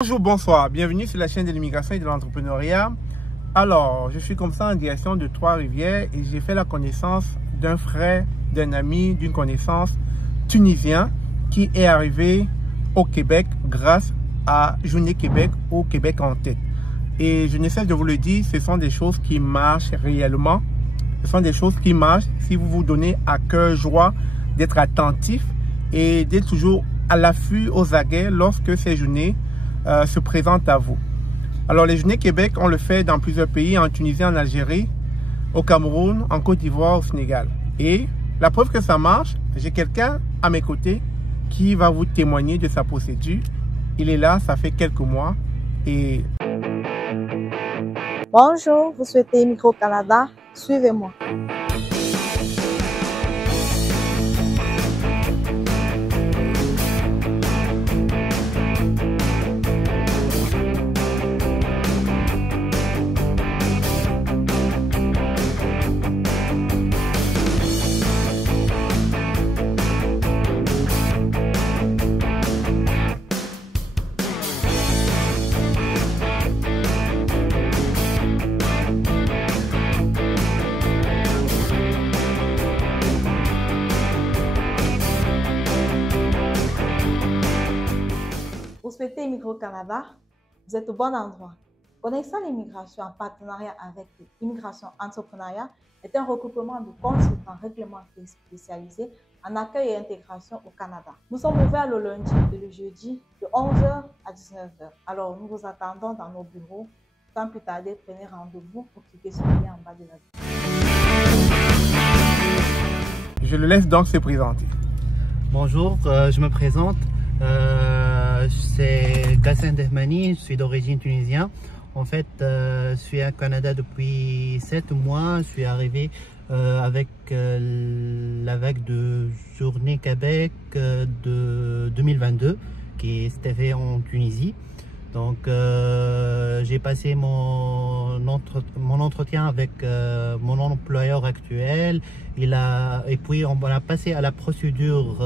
Bonjour, bonsoir, bienvenue sur la chaîne de l'immigration et de l'entrepreneuriat. Alors, je suis comme ça en direction de Trois-Rivières et j'ai fait la connaissance d'un frère, d'un ami, d'une connaissance tunisien qui est arrivé au Québec grâce à Journée Québec, au Québec en tête. Et je ne cesse de vous le dire, ce sont des choses qui marchent réellement. Ce sont des choses qui marchent si vous vous donnez à cœur joie d'être attentif et d'être toujours à l'affût, aux aguets lorsque ces journées se présentent à vous. Alors les Journées Québec, on le fait dans plusieurs pays, en Tunisie, en Algérie, au Cameroun, en Côte d'Ivoire, au Sénégal. Et la preuve que ça marche, j'ai quelqu'un à mes côtés qui va vous témoigner de sa procédure. Il est là, ça fait quelques mois et... Bonjour, vous souhaitez Immigrer au Canada? Suivez-moi. Vous souhaitez immigrer au Canada? Vous êtes au bon endroit. Connaissant l'immigration en partenariat avec l'immigration entrepreneuriat est un regroupement de consultants réglementés spécialisés en accueil et intégration au Canada. Nous sommes ouverts le lundi et le jeudi de 11h à 19h. Alors nous vous attendons dans nos bureaux. Sans plus tarder, prenez rendez-vous ou cliquez sur le lien en bas de la vidéo. Je le laisse donc se présenter. Bonjour, je me présente. C'est Gassan Dehmani, je suis d'origine tunisienne. En fait, je suis au Canada depuis 7 mois. Je suis arrivé avec la vague de Journée Québec de 2022 qui s'était fait en Tunisie. Donc, j'ai passé mon entretien avec mon employeur actuel. Et puis, on a passé à la procédure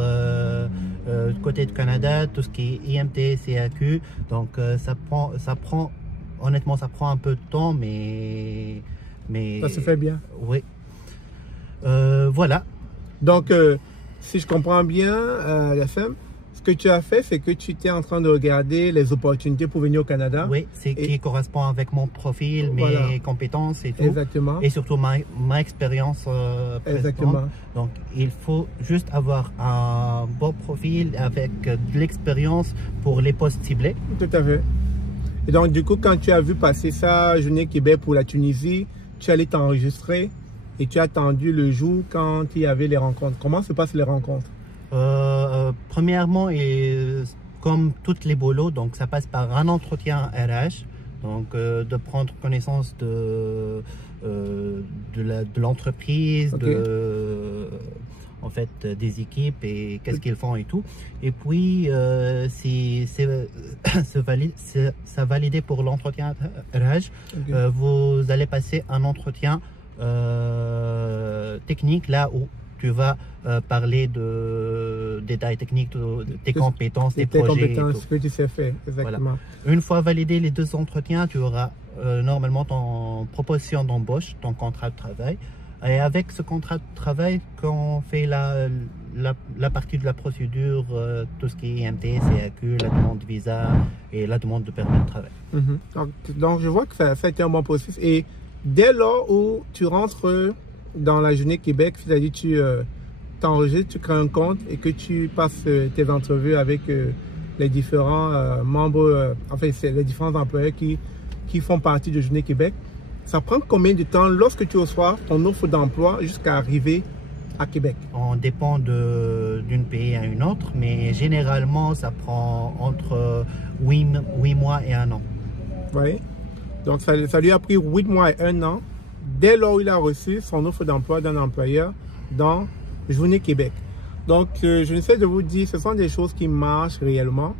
côté de Canada, tout ce qui est IMT, CAQ. Donc, honnêtement, ça prend un peu de temps, mais Ça se fait bien. Oui. Voilà. Donc, si je comprends bien, FM, ce que tu as fait, c'est que tu étais en train de regarder les opportunités pour venir au Canada. Oui, c'est qui correspond avec mon profil, Voilà. mes compétences et tout. Exactement. Et surtout ma expérience précédente. Exactement. Donc, il faut juste avoir un bon profil avec de l'expérience pour les postes ciblés. Tout à fait. Et donc, du coup, quand tu as vu passer ça, Journée Québec pour la Tunisie, tu allais t'enregistrer et tu as attendu le jour quand il y avait les rencontres. Comment se passent les rencontres? Premièrement, comme toutes les boulots, donc ça passe par un entretien RH, donc de prendre connaissance de l'entreprise, Okay. en fait, des équipes et qu'est-ce qu'ils font et tout. Et puis, ça validé pour l'entretien RH. Okay. Vous allez passer un entretien technique là où tu vas parler de détails techniques, de tes compétences, tes projets. Tes compétences, ce que tu sais faire, exactement. Voilà. Une fois validé les 2 entretiens, tu auras normalement ton proposition d'embauche, ton contrat de travail. Et avec ce contrat de travail, quand on fait la partie de la procédure, tout ce qui est IMT, CAQ, la demande de visa et la demande de permis de travail. Donc, je vois que ça a été un bon processus. Et dès lors où tu rentres dans la Journée Québec, c'est-à-dire tu t'enregistres, tu crées un compte et que tu passes tes entrevues avec les différents membres, enfin les différents employeurs qui font partie de Journée Québec, ça prend combien de temps lorsque tu reçois ton offre d'emploi jusqu'à arriver à Québec? On dépend d'une pays à une autre, mais généralement ça prend entre 8 mois et 1 an. Oui. Donc ça lui a pris 8 mois et 1 an dès lors où il a reçu son offre d'emploi d'un employeur dans Journée Québec. Donc, je ne sais de vous dire, ce sont des choses qui marchent réellement.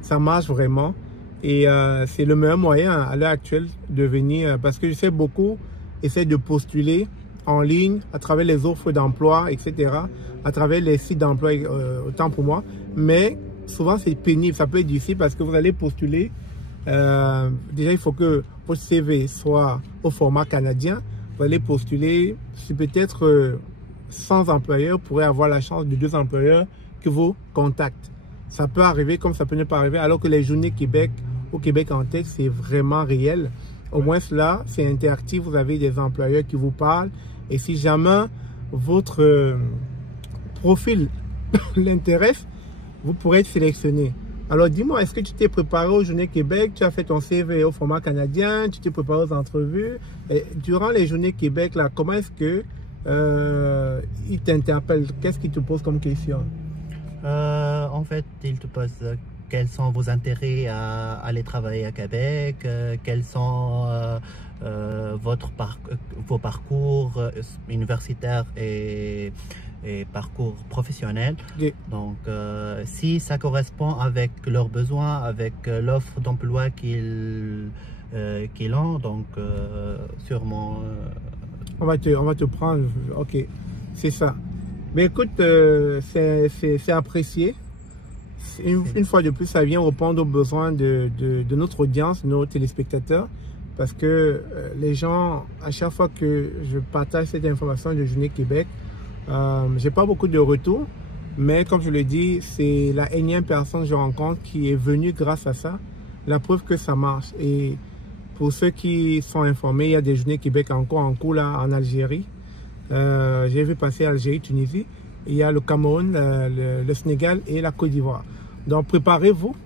Ça marche vraiment. Et c'est le meilleur moyen à l'heure actuelle de venir, parce que je sais beaucoup essaient de postuler en ligne, à travers les offres d'emploi, etc., à travers les sites d'emploi, autant pour moi. Mais souvent c'est pénible, ça peut être difficile parce que vous allez postuler. Déjà, il faut que votre CV soit au format canadien. Vous allez postuler, si peut-être 100 employeurs pourraient avoir la chance de 2 employeurs qui vous contactent. Ça peut arriver comme ça peut ne pas arriver, alors que les journées Québec au Québec en tech, c'est vraiment réel. Au moins là, c'est interactif, vous avez des employeurs qui vous parlent. Et si jamais votre profil l'intéresse, vous pourrez être sélectionné. Alors dis-moi, est-ce que tu t'es préparé aux Journées Québec? Tu as fait ton CV au format canadien? Tu t'es préparé aux entrevues? Et durant les Journées Québec, là, comment est-ce que ils t'interpellent? Qu'est-ce qu'ils te posent comme question? En fait, ils te posent quels sont vos intérêts à aller travailler à Québec, quels sont vos parcours universitaires et parcours professionnels. Oui. Donc, si ça correspond avec leurs besoins, avec l'offre d'emploi qu'ils ont, donc sûrement... On va te prendre, ok, c'est ça. Mais écoute, c'est apprécié. Une fois de plus, ça vient répondre aux besoins de notre audience, nos téléspectateurs, parce que les gens, à chaque fois que je partage cette information de Journée Québec, j'ai pas beaucoup de retours, mais comme je le dis, c'est la énième personne que je rencontre qui est venue grâce à ça, la preuve que ça marche. Et pour ceux qui sont informés, il y a des Journées Québec encore en cours là, en Algérie. J'ai vu passer Algérie, Tunisie. Il y a le Cameroun, le Sénégal et la Côte d'Ivoire. Donc préparez-vous.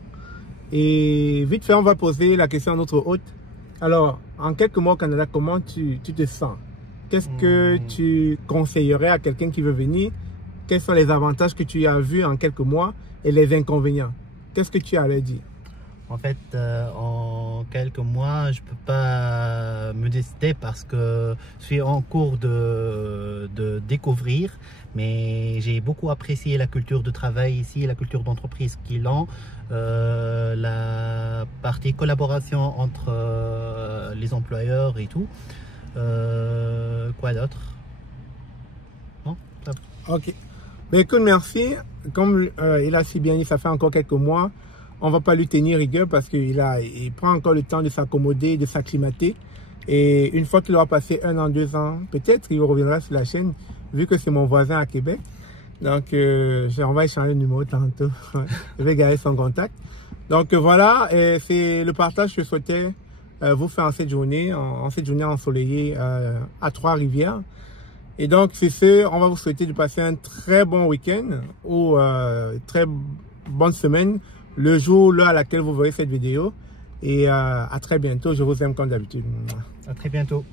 Et vite fait, on va poser la question à notre hôte. Alors, en quelques mots au Canada, comment tu te sens? Qu'est-ce que tu conseillerais à quelqu'un qui veut venir? Quels sont les avantages que tu as vus en quelques mois et les inconvénients? Qu'est-ce que tu as à leur dire? En fait, en quelques mois, je ne peux pas me décider parce que je suis en cours de découvrir, mais j'ai beaucoup apprécié la culture de travail ici, la culture d'entreprise qu'ils ont, la partie collaboration entre les employeurs et tout. Quoi d'autre? Non? Ça... Ok. Mais écoute, merci. Comme il a si bien dit, ça fait encore quelques mois. On ne va pas lui tenir rigueur parce qu'il prend encore le temps de s'accommoder, de s'acclimater. Et une fois qu'il aura passé 1 an, 2 ans, peut-être il reviendra sur la chaîne, vu que c'est mon voisin à Québec. Donc, on va échanger le numéro tantôt. Je vais garder son contact. Donc, voilà, c'est le partage que je souhaitais vous faire en cette journée ensoleillée à Trois-Rivières. Et donc, c'est ce, on va vous souhaiter de passer un très bon week-end ou très bonne semaine. Le jour, l'heure à laquelle vous verrez cette vidéo. Et à très bientôt. Je vous aime comme d'habitude. À très bientôt.